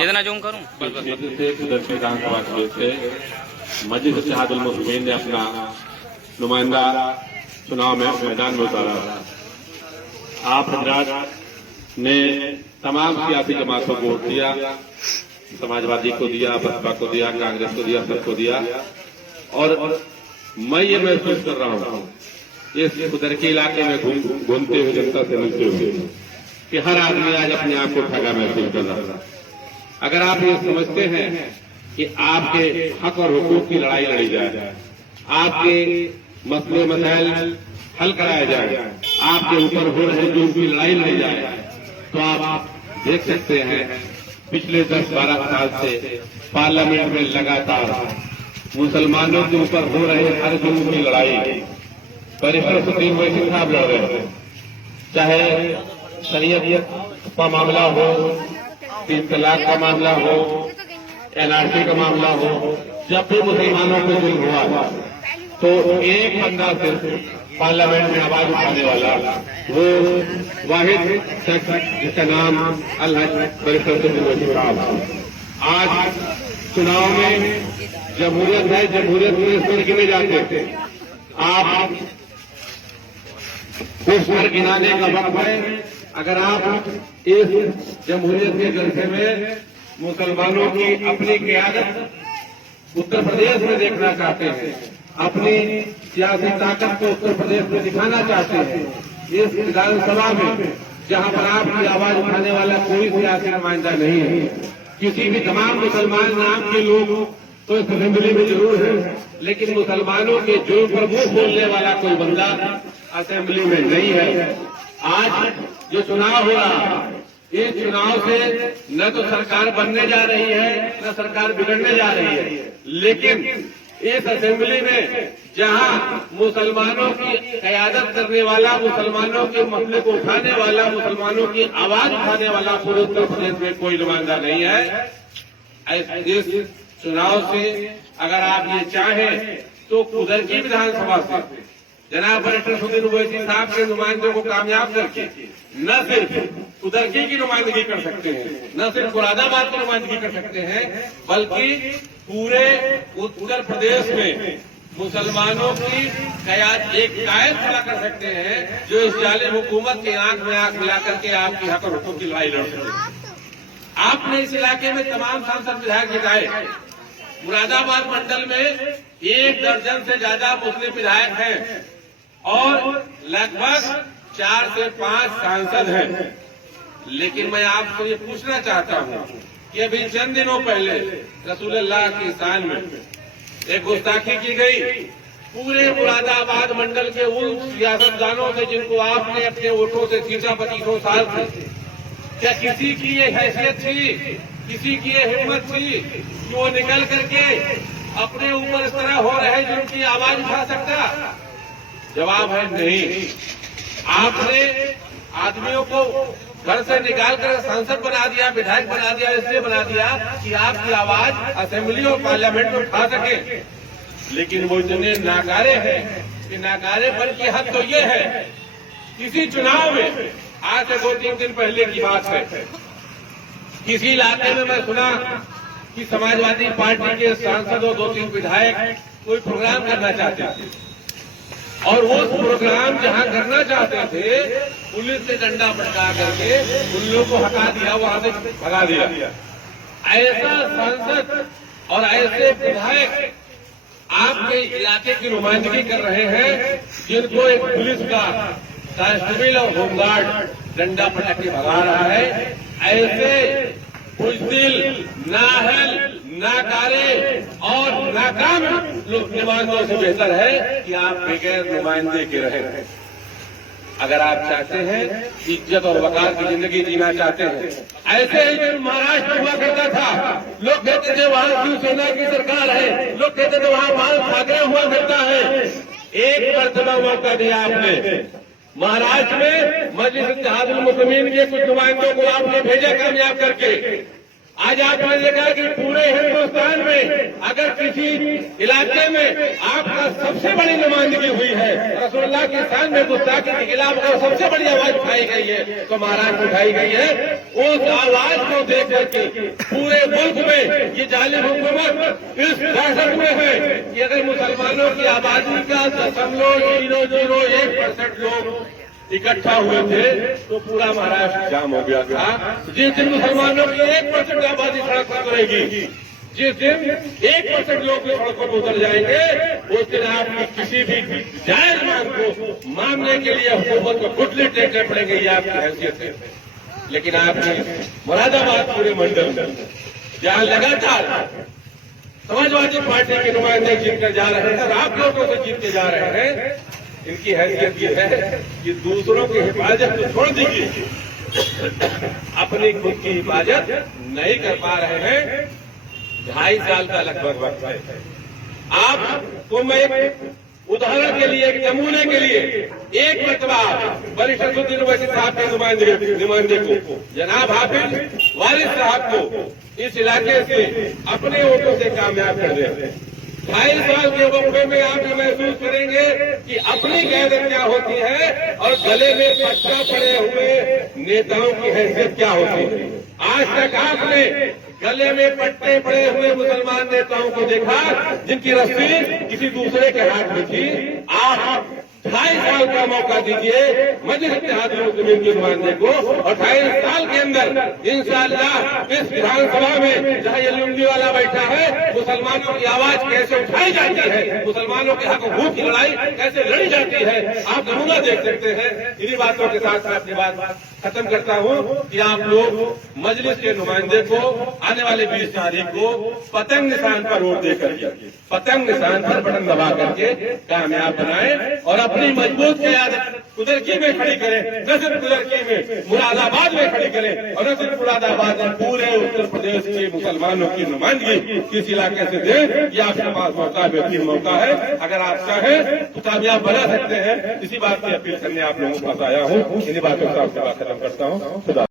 कितना जूम करूं? विधानसभा क्षेत्र से मस्जिद इत्तेहादुल मुस्लिमीन ने अपना नुमाइंदा चुनाव में मैदान में उतारा। आप हजरात ने तमाम सियासी जमातों को वोट दिया, समाजवादी को दिया, बसपा को दिया, कांग्रेस को दिया, सबको दिया। और मैं ये महसूस कर रहा हूँ इस उधर के इलाके में घूमते हुए, जनता से मिलते हुए, कि हर आदमी आज अपने आप को ठगा महसूस कर रहा है। अगर आप ये समझते हैं कि आपके हक और हुकूक की लड़ाई लड़ी जाए, आपके मसले मसाइल हल कराया जाए, आपके ऊपर हो रहे जुल्म की लड़ाई लड़ी जाए, तो आप देख सकते हैं पिछले 10-12 साल से पार्लियामेंट में लगातार मुसलमानों के ऊपर हो रहे हर जुल्म की लड़ाई बैरिस्टर सुप्रीम वैसी साहब लड़ रहे हैं। चाहे शरीयत का मामला हो, 3 तलाक का मामला हो, एनआरसी का मामला हो, जब भी मुसलमानों को जुल्म हुआ तो एक बंदा सिर्फ पार्लियामेंट में आवाज उठाने वाला, वो वाहिद शख्स जिसका नाम अलहज बैरिस्टर सुप्रीम वैसी साहब। आज चुनाव में जमहूरियत है, जमहूरियत में स्वर गिने जाते थे। आप उस स्वर गिनाने का वक्त है। अगर आप इस जमहूरियत के जलसे में मुसलमानों की अपनी क़यादत उत्तर प्रदेश में देखना चाहते हैं, अपनी सियासी ताकत को उत्तर प्रदेश में दिखाना चाहते हैं, इस विधानसभा में जहां पर आपकी आवाज उठाने वाला कोई सियासी नुमाइंदा नहीं है, किसी भी तमाम मुसलमान नाम के लोग तो इस असेंबली में जरूर है, लेकिन मुसलमानों के जुल्म पर मुंह बोलने वाला कोई बंदा असेंबली में नहीं है। आज जो चुनाव हो रहा, इस चुनाव से न तो सरकार बनने जा रही है, न सरकार बिगड़ने जा रही है, लेकिन इस असेंबली में जहां मुसलमानों की क़यादत करने वाला, मुसलमानों के मसले को उठाने वाला, मुसलमानों की आवाज उठाने वाला पूरे उत्तर प्रदेश में कोई नुमाइंदा नहीं है। इस चुनाव से अगर आप ये चाहें तो उधर की विधानसभा से जनाब बैरिस्टर सुप्रीम वैसी साहब के नुमाइंदों को कामयाब करके न सिर्फ उधरकी की नुमाइंदगी कर सकते हैं, न सिर्फ मुरादाबाद की नुमाइंदगी कर सकते हैं, बल्कि पूरे उत्तर प्रदेश में मुसलमानों की एक कायद खड़ा कर सकते हैं जो इस जालिम हुकूमत के आंख में आंख मिला करके आपकी हक और हुकूक की लड़ाई लड़ सके। आपने इस इलाके में तमाम सांसद विधायक जिताए। मुरादाबाद मंडल में 1 दर्जन से ज्यादा मुस्लिम विधायक हैं और लगभग 4 से 5 सांसद हैं। लेकिन मैं आपको ये पूछना चाहता हूँ कि अभी चंद दिनों पहले रसूलुल्लाह की शान में एक गुस्ताखी की गई। पूरे मुरादाबाद मंडल के उन सियासतदानों से जिनको आपने अपने वोटों से खींचा 25 साल से, क्या किसी की ये हैसियत थी, किसी की ये हिम्मत थी कि वो निकल करके अपने ऊपर इस तरह हो रहे जुल्म की आवाज उठा सकता? जवाब है नहीं। आपने आदमियों को घर से निकालकर सांसद बना दिया, विधायक बना दिया, इसलिए बना दिया कि आपकी आवाज असेंबली और पार्लियामेंट में उठा सके। लेकिन वो इतने नाकारे हैं कि नाकारेपन की हद तो ये है, किसी चुनाव में आज से 2-3 दिन पहले की बात है, किसी इलाके में मैं सुना कि समाजवादी पार्टी के सांसद और 2-3 विधायक कोई प्रोग्राम करना चाहते थे और वो प्रोग्राम जहां करना चाहते थे, पुलिस ने डंडा पटका करके उन लोगों को हटा दिया, वहां से भगा दिया। ऐसा सांसद और ऐसे विधायक आपके इलाके की नुमाइंदगी कर रहे हैं जिनको एक पुलिस का कांस्टेबल और होमगार्ड डंडा पटक के भगा रहा है। ऐसे बुज़दिल, नाअहल, नाकारे और नाकाम नुमाइंदों से बेहतर है कि आप बगैर नुमाइंदे के रहें। अगर आप चाहते हैं इज्जत और वकार की जिंदगी जीना चाहते हैं, ऐसे ही जो महाराष्ट्र हुआ करता था, लोग कहते थे वहां शिवसेना की सरकार है, लोग कहते थे वहां बाल ठाकरे हुआ करता है। एक मरतबा मौका दिया आपने, महाराष्ट्र में मस्जिद इत्तेहादुल मुस्लिमीन के कुछ नुमाइंदों को आपने भेजा कामयाब करके, आज आपने देखा कि पूरे हिंदुस्तान में अगर किसी इलाके में आपका सबसे बड़ी नुमाइंदगी हुई है, रसूलुल्लाह की शान में गुस्ताखी के खिलाफ अगर सबसे बड़ी आवाज उठाई गई है तो महाराष्ट्र उठाई गई है। उस आवाज को देख करके पूरे मुल्क में ये जालिम हुकूमत इस दहशत में है कि अगर मुसलमानों की आबादी का 0.001% लोग इकट्ठा हुए थे तो पूरा महाराष्ट्र जाम हो गया था। जिस दिन मुसलमानों की 1% आबादी सड़क पर उतरेगी, जिस दिन 1% लोग सड़कों पर उतर जाएंगे, उस दिन आपकी किसी भी जायज मांग को मानने के लिए हुकूमत को घुटने टेकने पड़ेंगे, ये आपकी हैसियत है। लेकिन आपने मुरादाबाद पूरे मंडल में जहां लगातार समाजवादी पार्टी के नुमाइंदे जीतकर जा रहे हैं और आप लोगों से जीत के जा रहे हैं, इनकी हैसियत ये है कि दूसरों की हिफाजत तो छोड़ दीजिए, अपनी खुद की हिफाजत नहीं कर पा रहे हैं। 2.5 साल का लगभग वक्त है। आपको मैं एक उदाहरण के लिए, एक नमूने के लिए एक मरतबा वरिष्ठ असदुद्दीन ओवैसी साहब के नुमाइंदे को, जनाब हाफिज वारिस साहब को इस इलाके से अपने वोटों से कामयाब कर रहे हैं। 2.5 साल के वक्फे में आप महसूस करेंगे कि अपनी गैरत क्या होती है और गले में पट्टा पड़े हुए नेताओं की हैसियत क्या होती है। आज तक आपने गले में पट्टे पड़े हुए मुसलमान नेताओं को देखा जिनकी रस्सी किसी दूसरे के हाथ में थी। आप 2.5 साल का मौका दीजिए मजलिस इत्तेहादुल मुस्लिमीन के नुमाइंदे को, और 2.5 साल के अंदर इंशाअल्लाह इस विधानसभा में जहां ये लुंगी वाला बैठा है, मुसलमानों की आवाज कैसे उठाई जाती है, मुसलमानों के हक हकूक की लड़ाई कैसे लड़ी जाती है, आप नमूना देख सकते हैं। इन्हीं बातों के साथ साथ अपनी बात खत्म करता हूं कि आप लोग मजलिस के नुमाइंदे को आने वाले 20 तारीख को पतंग निशान पर वोट देकर, पतंग निशान पर बटन दबा करके कामयाब बनाएं और अपनी मजबूत क़यादत कुदरती में खड़ी करें, न सिर्फ कुदरती में, मुरादाबाद में खड़ी करें, और न सिर्फ मुरादाबाद में पूरे उत्तर प्रदेश के मुसलमानों की नुमाइंदगी किस इलाके से दें। ये आपके पास मौका, बेहतरीन मौका है। अगर आप चाहें तो कामयाब बना सकते हैं। इसी बात की अपील करने आप लोगों के पास आया हूँ। इन्हीं बातों से आपसे बात खत्म करता हूँ। खुदा